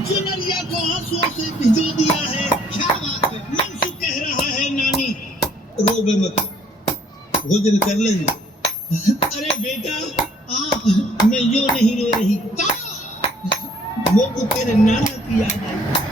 चुनरिया को आंसुओं से भिगो दिया है। क्या बात है। मनसुख कह रहा है नानी रोवे मत, भोजन कर लेंगे। अरे बेटा मैं यो नहीं रो रही, वो को तेरे नाना की याद आई।